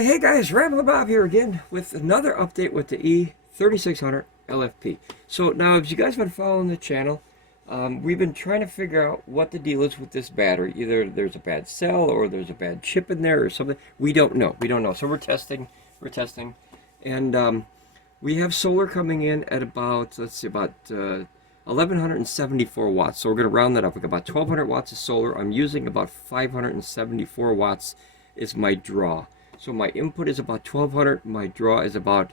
Hey guys, Ramblin Bob here again with another update with the E3600LFP. So now, if you guys have been following the channel, we've been trying to figure out what the deal is with this battery. Either there's a bad cell or there's a bad chip in there or something. We don't know. So we're testing. And we have solar coming in at about, let's see, about 1174 watts. So we're going to round that up. We got about 1200 watts of solar. I'm using about 574 watts is my draw. So my input is about 1200. My draw is about,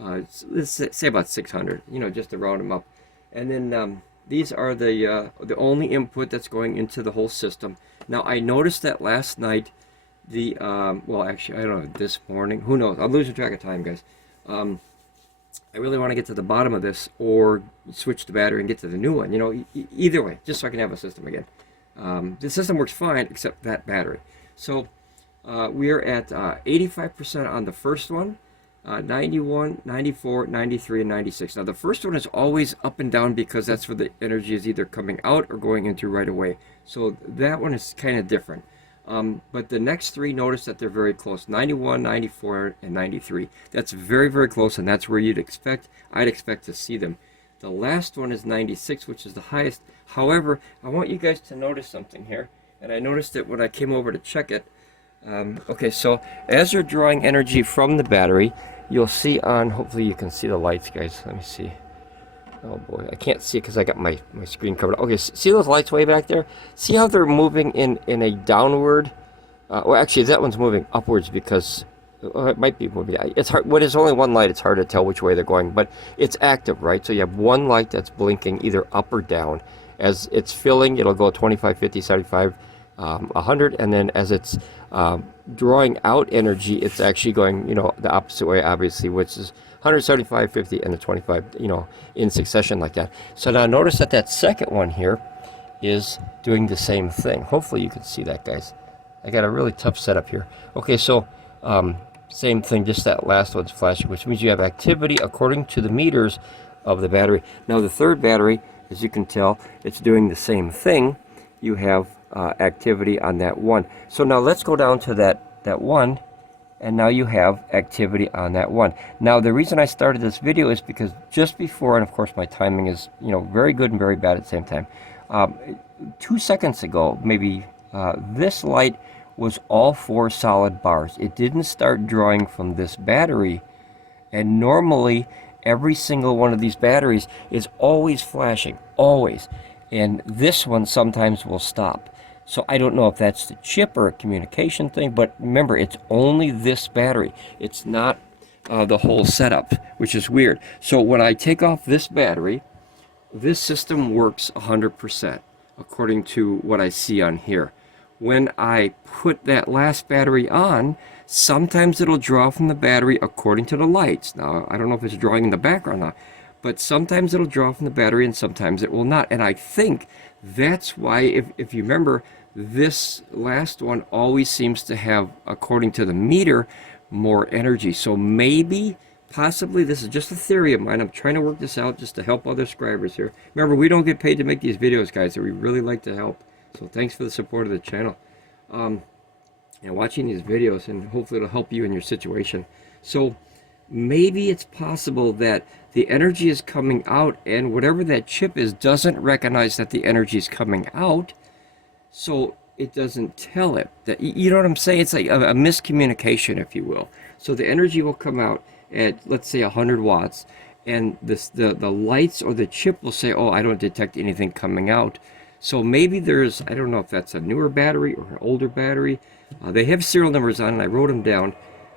let's say about 600. You know, just to round them up. And then these are the only input that's going into the whole system. Now I noticed that last night, well, actually I don't know, this morning, who knows? I'm losing track of time, guys. I really want to get to the bottom of this or switch the battery and get to the new one. You know, either way, just so I can have a system again. The system works fine except that battery. So we are at 85% on the first one, 91, 94, 93, and 96. Now the first one is always up and down because that's where the energy is either coming out or going into right away. So that one is kind of different. But the next three, notice that they're very close, 91, 94, and 93. That's very, very close, and that's where I'd expect to see them. The last one is 96, which is the highest. However, I want you guys to notice something here, and I noticed it when I came over to check it. Okay, so as you're drawing energy from the battery, you'll see on, hopefully you can see the lights, guys. Let me see. Oh boy, I can't see it because I got my screen covered. Okay, see those lights way back there? See how they're moving in a downward? Well, actually, that one's moving upwards because it might be moving. It's hard. When there's only one light, it's hard to tell which way they're going, but it's active, right? So you have one light that's blinking either up or down. As it's filling, it'll go 25, 50, 75, 100, and then as it's drawing out energy, it's actually going, you know, the opposite way, obviously, which is 175, 50, and a 25, you know, in succession like that. So now notice that that second one here is doing the same thing. Hopefully you can see that, guys. I got a really tough setup here. Okay, so same thing, just that last one's flashing, which means you have activity according to the meters of the battery. Now the third battery, as you can tell, it's doing the same thing. You have activity on that one. So now let's go down to that one, and now you have activity on that one. Now the reason I started this video is because just before, and of course my timing is, you know, very good and very bad at the same time. 2 seconds ago, maybe, this light was all 4 solid bars. It didn't start drawing from this battery, and normally every single one of these batteries is always flashing, always. And this one sometimes will stop. So I don't know if that's the chip or a communication thing, but remember, it's only this battery. It's not the whole setup, which is weird. So when I take off this battery, this system works 100%, according to what I see on here. When I put that last battery on, sometimes it'll draw from the battery according to the lights. Now, I don't know if it's drawing in the background or not, but sometimes it'll draw from the battery and sometimes it will not. And I think that's why, if you remember, this last one always seems to have, according to the meter, more energy. So maybe, possibly, this is just a theory of mine. I'm trying to work this out just to help other subscribers here. Remember, we don't get paid to make these videos, guys, so we really like to help. So thanks for the support of the channel. And watching these videos, and hopefully it'll help you in your situation. So maybe it's possible that the energy is coming out, and whatever that chip is doesn't recognize that the energy is coming out, so it doesn't tell it. That, you know what I'm saying? It's like a miscommunication, if you will. So the energy will come out at, let's say, 100 watts, and the lights or the chip will say, oh, I don't detect anything coming out. So maybe there's, I don't know if that's a newer battery or an older battery. They have serial numbers on, and I wrote them down.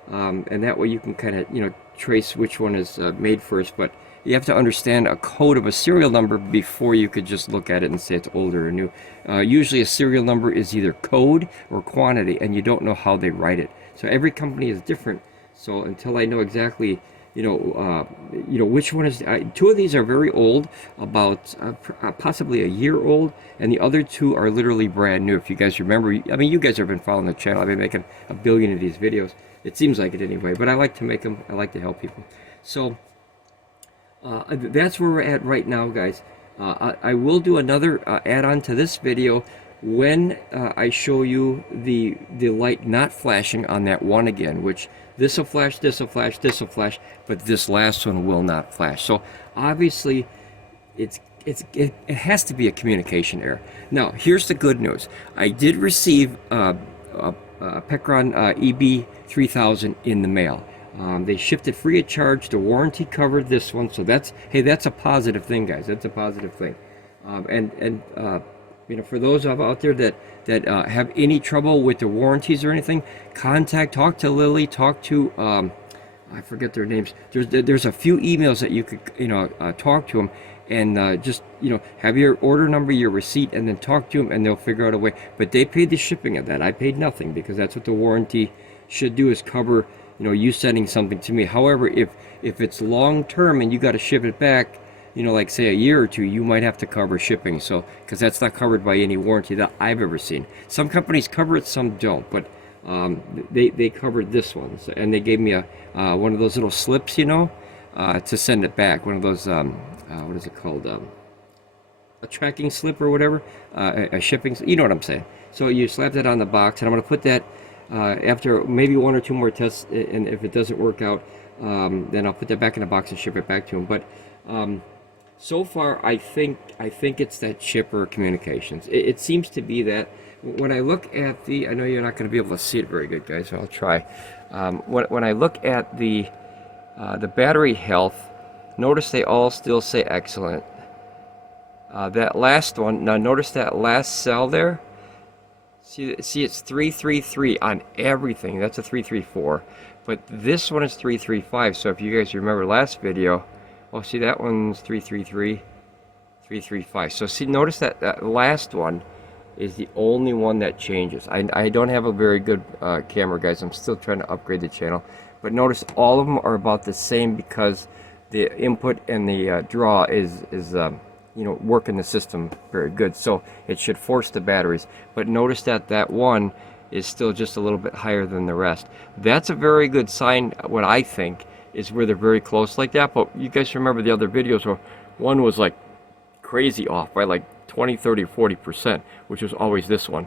And that way you can kind of, you know, trace which one is made first. But you have to understand a code of a serial number before you could just look at it and say it's older or new. Usually a serial number is either code or quantity, and you don't know how they write it. So every company is different. So until I know exactly, you know which one is, 2 of these are very old, about possibly a year old, and the other 2 are literally brand new. If you guys remember, I mean, you guys have been following the channel. I've been making a billion of these videos. It seems like it anyway, but I like to make them. I like to help people. So that's where we're at right now, guys. I will do another add-on to this video when I show you the light not flashing on that one again, which this will flash, this will flash, this will flash, but this last one will not flash. So obviously it has to be a communication error. Now here's the good news. I did receive a Pecron EB3000 in the mail. They shipped it free of charge. The warranty covered this one, so that's a positive thing, guys. That's a positive thing. You know, for those out there that have any trouble with the warranties or anything, talk to Lily, talk to I forget their names. There's a few emails that you could, you know, talk to them, and just, you know, have your order number, your receipt, and then talk to them, and they'll figure out a way. But they paid the shipping of that. I paid nothing, because that's what the warranty should do, is cover, you know, you sending something to me. However, if it's long term and you got to ship it back, you know, like say a year or two, you might have to cover shipping. So, because that's not covered by any warranty that I've ever seen. Some companies cover it, some don't. But they covered this one, so, and they gave me a one of those little slips, you know, to send it back. One of those what is it called? A tracking slip or whatever, a shipping. You know what I'm saying? So you slap that on the box, and I'm going to put that after maybe 1 or 2 more tests, and if it doesn't work out, then I'll put that back in the box and ship it back to him. But so far, I think it's that shipper communications. It seems to be that. When I look at the, I know you're not going to be able to see it very good, guys, so I'll try. When I look at the battery health, notice they all still say excellent. That last one, now notice that last cell there. See, it's 333 on everything. That's a 334, but this one is 335. So if you guys remember last video, well, see, that one's 333, 335. So see, notice that last one is the only one that changes. I don't have a very good camera, guys. I'm still trying to upgrade the channel, but notice all of them are about the same, because the input and the draw is you know, working the system very good, so it should force the batteries. But notice that one is still just a little bit higher than the rest. That's a very good sign, what I think, is where they're very close like that. But you guys remember the other videos where one was like crazy off by like 20, 30, 40%, which was always this one.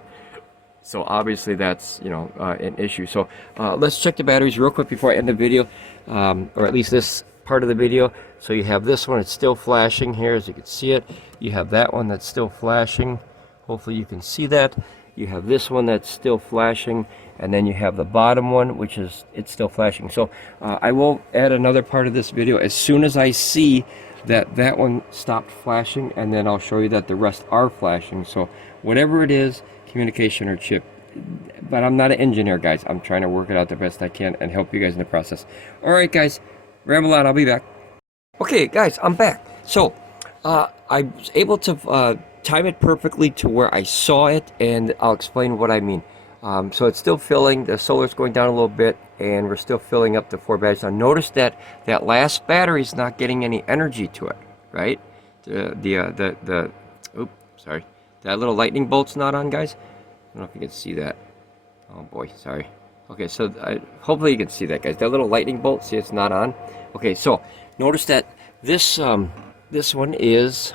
So obviously that's, you know, an issue. So let's check the batteries real quick before I end the video, or at least this part of the video. So you have this one, it's still flashing here, as you can see it. You have that one that's still flashing. Hopefully you can see that. You have this one that's still flashing, and then you have the bottom one, which is, it's still flashing. So I will add another part of this video as soon as I see that one stopped flashing, and then I'll show you that the rest are flashing. So whatever it is, communication or chip, but I'm not an engineer, guys. I'm trying to work it out the best I can and help you guys in the process. All right, guys, ramble on. I'll be back. Okay, guys, I'm back. So I was able to time it perfectly to where I saw it, and I'll explain what I mean. So it's still filling, the solar's going down a little bit, and we're still filling up the 4 batteries. Now notice that last battery is not getting any energy to it, right? Oops, sorry. That little lightning bolt's not on, guys. I don't know if you can see that. Oh boy, sorry. Okay, so hopefully you can see that, guys. That little lightning bolt, see, it's not on. Okay, so notice that this one is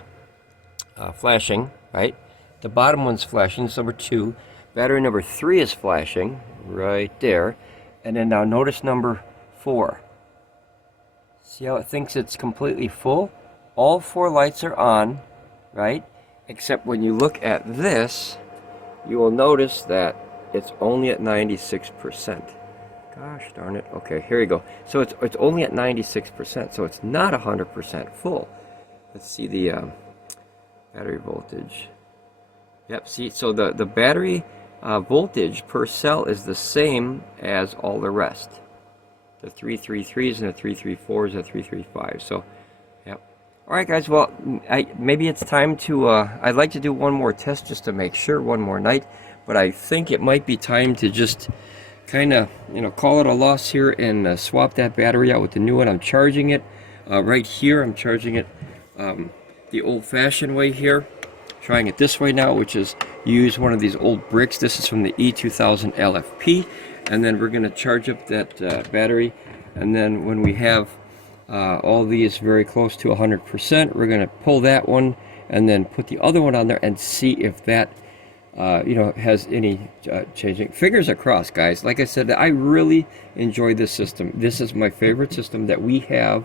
flashing, right? The bottom one's flashing, it's number 2. Battery number 3 is flashing right there. And then now notice number 4. See how it thinks it's completely full? All 4 lights are on, right? Except when you look at this, you will notice that it's only at 96%. Gosh darn it. Okay, here you go. So it's only at 96%, so it's not 100% full. Let's see the battery voltage. Yep, see, so the battery voltage per cell is the same as all the rest. The 333s and the 334s and the 335s. So, yep. All right, guys. Well, maybe it's time to. I'd like to do one more test just to make sure, one more night. But I think it might be time to just kind of, you know, call it a loss here and swap that battery out with the new one. I'm charging it right here. I'm charging it the old-fashioned way here. Trying it this way now, which is use one of these old bricks. This is from the E3600LFP, and then we're going to charge up that battery, and then when we have all these very close to 100%, we're going to pull that one and then put the other one on there and see if that you know, has any changing. Fingers are crossed, guys. Like I said, I really enjoy this system. This is my favorite system that we have,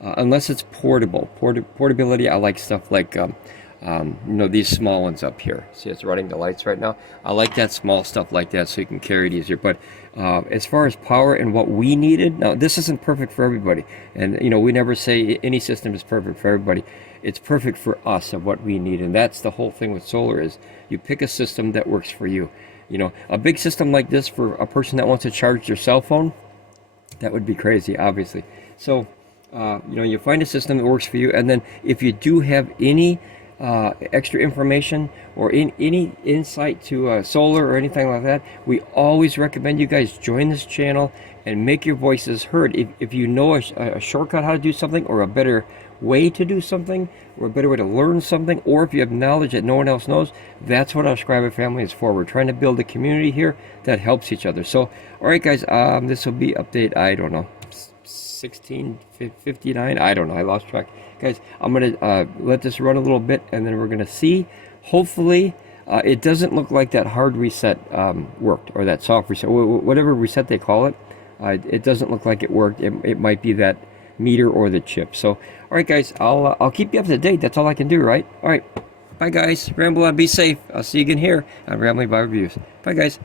unless it's portable. Portability, I like stuff like, you know, these small ones up here. See, it's running the lights right now. I like that small stuff like that so you can carry it easier. But as far as power and what we needed, now this isn't perfect for everybody. And, you know, we never say any system is perfect for everybody. It's perfect for us of what we need. And that's the whole thing with solar is you pick a system that works for you. You know, a big system like this for a person that wants to charge their cell phone, that would be crazy, obviously. So, you know, you find a system that works for you. And then if you do have any extra information or any insight to solar or anything like that, we always recommend you guys join this channel and make your voices heard. If you know a shortcut how to do something, or a better way to do something, or a better way to learn something, or if you have knowledge that no one else knows, that's what our subscriber family is for. We're trying to build a community here that helps each other. So, all right, guys, this will be update, I don't know, 1659, I don't know, I lost track. Guys, I'm gonna let this run a little bit, and then we're gonna see. Hopefully it doesn't look like that hard reset worked, or that soft reset, whatever reset they call it. It doesn't look like it worked. It might be that meter or the chip. So, all right, guys, I'll keep you up to date. That's all I can do, right? All right, bye, guys. Ramble on, be safe. I'll see you again here on Ramblin Bob Reviews. Bye, guys.